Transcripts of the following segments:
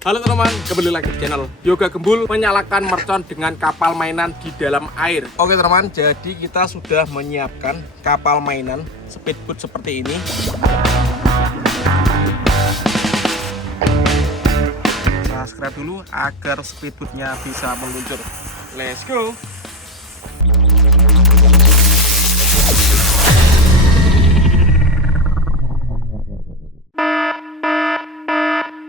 Halo teman-teman, kembali lagi di channel Yoga Gembul menyalakan mercon dengan kapal mainan di dalam air. Oke teman-teman, jadi kita sudah menyiapkan kapal mainan speedboat seperti ini. Subscribe dulu agar speedboatnya bisa meluncur. Let's go!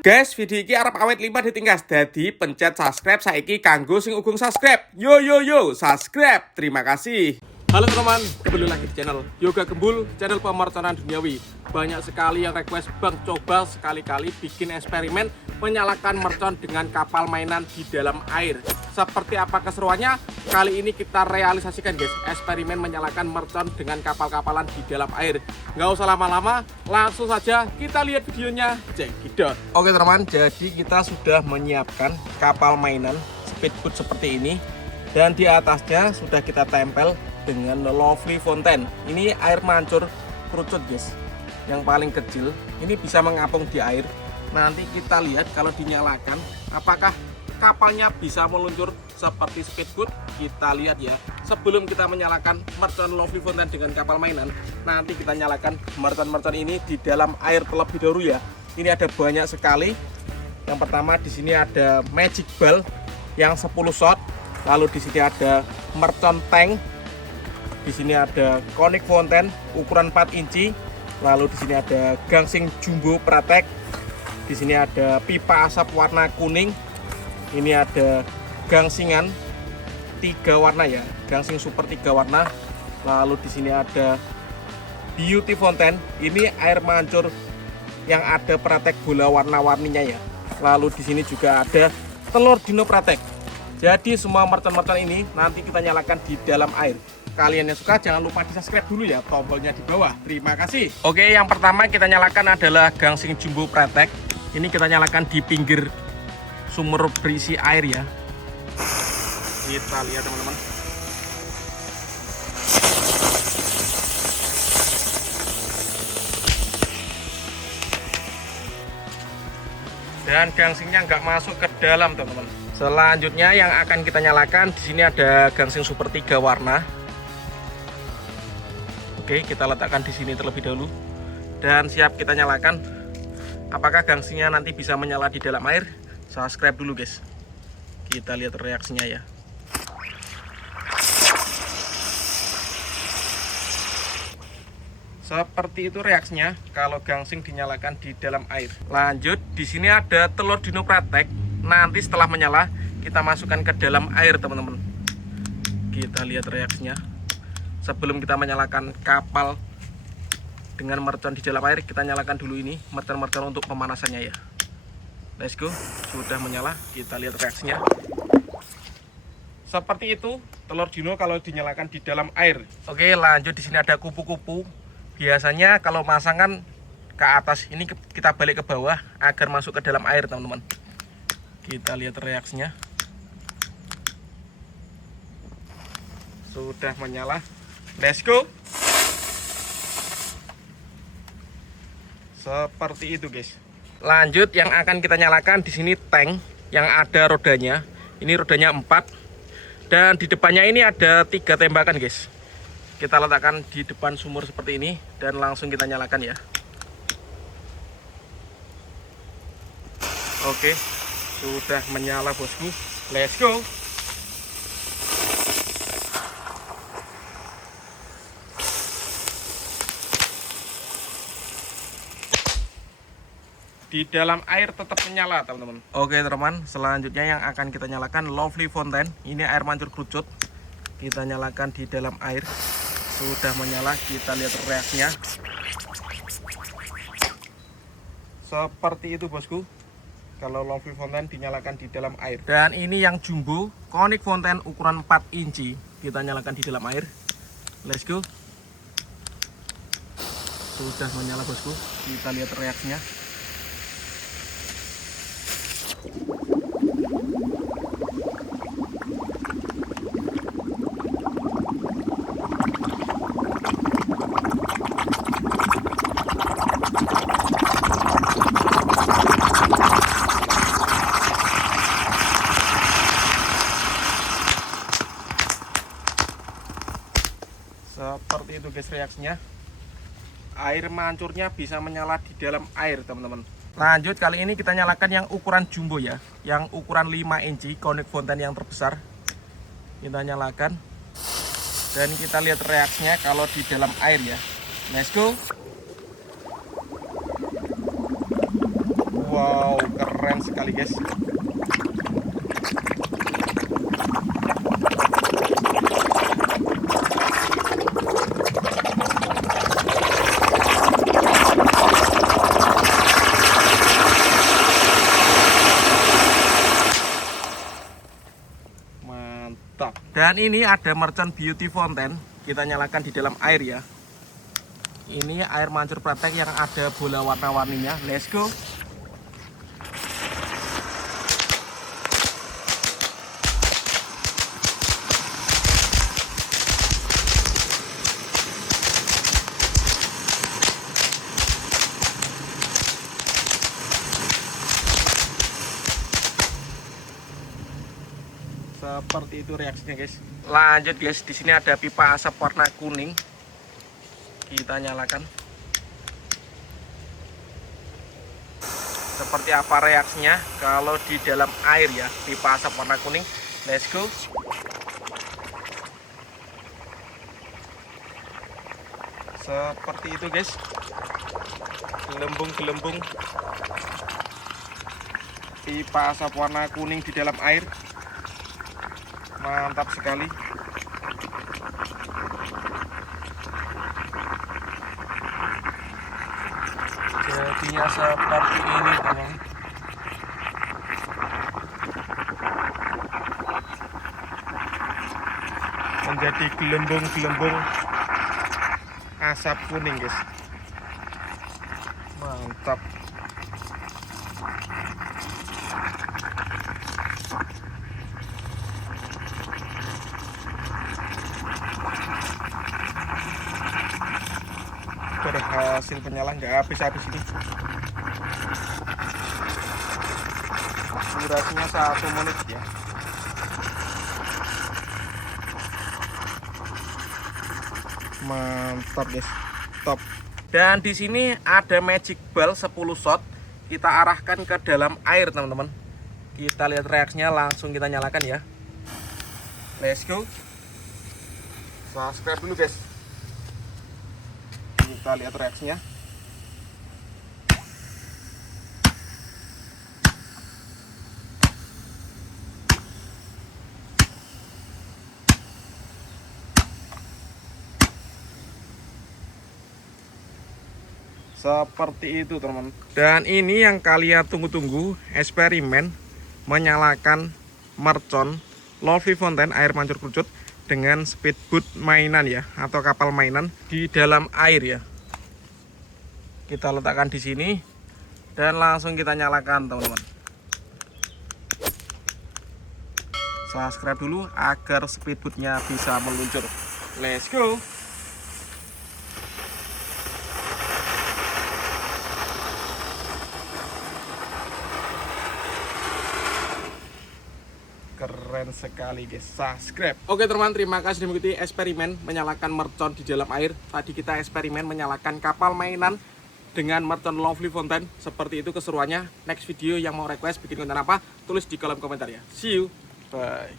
Guys, video ini arep awet 5 ditingkas. Dadi pencet subscribe saiki kanggo sing ugung subscribe. Yo, subscribe. Terima kasih. Halo teman-teman, kembali lagi di channel Yoga Gembul, channel pemerconan duniawi. Banyak sekali yang request, Bang, coba sekali-kali bikin eksperimen menyalakan mercon dengan kapal mainan di dalam air. Seperti apa keseruannya? Kali ini kita realisasikan guys, eksperimen menyalakan mercon dengan kapal-kapalan di dalam air. Nggak usah lama-lama, langsung saja kita lihat videonya. Cekidot. Oke teman-teman, jadi kita sudah menyiapkan kapal mainan speedboat seperti ini. Dan di atasnya sudah kita tempel dengan lovely fountain. Ini air mancur kerucut guys, yang paling kecil. Ini bisa mengapung di air. Nanti kita lihat kalau dinyalakan apakah kapalnya bisa meluncur seperti speedboat. Kita lihat ya. Sebelum kita menyalakan mercon lovely fountain dengan kapal mainan, nanti kita nyalakan mercon-mercon ini di dalam air terlebih dahulu ya. Ini ada banyak sekali. Yang pertama di sini ada magic ball yang 10 shot. Lalu di sini ada mercon tank. Di sini ada conic fountain ukuran 4 inci. Lalu di sini ada gangsing jumbo pratek. Di sini ada pipa asap warna kuning. Ini ada gangsingan 3 warna ya, gangsing super 3 warna. Lalu di sini ada beauty fountain. Ini air mancur yang ada pratek bola warna-warninya ya. Lalu di sini juga ada telur dino pratek. Jadi semua mercon-mercon ini nanti kita nyalakan di dalam air. Kalian yang suka jangan lupa di subscribe dulu ya, tombolnya di bawah. Terima kasih. Oke, yang pertama kita nyalakan adalah gangsing jumbo pratek. Ini kita nyalakan di pinggir sumur berisi air ya. Kita lihat teman-teman. Dan gangsingnya nggak masuk ke dalam teman-teman. Selanjutnya yang akan kita nyalakan di sini ada gangsing super 3 warna. Oke, kita letakkan di sini terlebih dahulu dan siap kita nyalakan. Apakah gangsingnya nanti bisa menyala di dalam air? Subscribe dulu guys. Kita lihat reaksinya ya. Seperti itu reaksinya kalau gangsing dinyalakan di dalam air. Lanjut, di sini ada telur dino pratek. Nanti setelah menyala kita masukkan ke dalam air teman-teman. Kita lihat reaksinya. Sebelum kita menyalakan kapal dengan mercon di dalam air, kita nyalakan dulu ini mercon-mercon untuk pemanasannya ya. Let's go. Sudah menyala, kita lihat reaksinya. Seperti itu telur dino kalau dinyalakan di dalam air. Oke, lanjut di sini ada kupu-kupu. Biasanya kalau masangan ke atas, ini kita balik ke bawah agar masuk ke dalam air teman-teman. Kita lihat reaksinya. Sudah menyala. Let's go. Seperti itu guys. Lanjut yang akan kita nyalakan di sini tank yang ada rodanya. Ini rodanya 4 dan di depannya ini ada 3 tembakan guys. Kita letakkan di depan sumur seperti ini dan langsung kita nyalakan ya. Oke, sudah menyala bosku. Let's go. Di dalam air tetap menyala teman-teman. Oke teman, selanjutnya yang akan kita nyalakan lovely fountain. Ini air mancur kerucut. Kita nyalakan di dalam air. Sudah menyala, kita lihat reaksinya. Seperti itu bosku, kalau lovely fountain dinyalakan di dalam air. Dan ini yang jumbo conic fountain ukuran 4 inci. Kita nyalakan di dalam air. Let's go. Sudah menyala bosku, kita lihat reaksinya. guys reaksinya. Air mancurnya bisa menyala di dalam air teman-teman. Lanjut, kali ini kita nyalakan yang ukuran jumbo ya, yang ukuran 5 inci Conic Fountain yang terbesar. Kita nyalakan dan kita lihat reaksinya kalau di dalam air ya. Let's go. Wow, keren sekali guys. Mantap. Dan ini ada Merchant Beauty Fountain. Kita nyalakan di dalam air ya. Ini air mancur praktek yang ada bola warna-warninya. Let's go. Seperti itu reaksinya guys. Lanjut guys, di sini ada pipa asap warna kuning. Kita nyalakan. Seperti apa reaksinya kalau di dalam air ya, pipa asap warna kuning. Let's go. Seperti itu guys. Gelembung-gelembung pipa asap warna kuning di dalam air. Mantap sekali. Jadinya seperti ini teman. Menjadi gelembung-gelembung asap kuning guys. Mantap. Berhasil menyala, nggak habis-habis ini. Durasinya 1 menit ya. Mantap guys, top. Dan di sini ada magic ball 10 shot. Kita arahkan ke dalam air teman-teman. Kita lihat reaksinya, langsung kita nyalakan ya. Let's go. Subscribe dulu guys. Kita lihat reaksinya. Seperti itu teman. Dan ini yang kalian tunggu-tunggu, eksperimen menyalakan mercon Lovely Fountain air mancur kerucut dengan speedboat mainan ya, atau kapal mainan di dalam air ya. Kita letakkan di sini dan langsung kita nyalakan teman-teman. Subscribe dulu agar speedboatnya bisa meluncur. Let's go. Keren sekali guys, subscribe. Oke teman, terima kasih sudah mengikuti eksperimen menyalakan mercon di dalam air. Tadi kita eksperimen menyalakan kapal mainan dengan mercon Lovely Fountain. Seperti itu keseruannya. Next video yang mau request bikin konten apa, tulis di kolom komentar ya. See you, bye.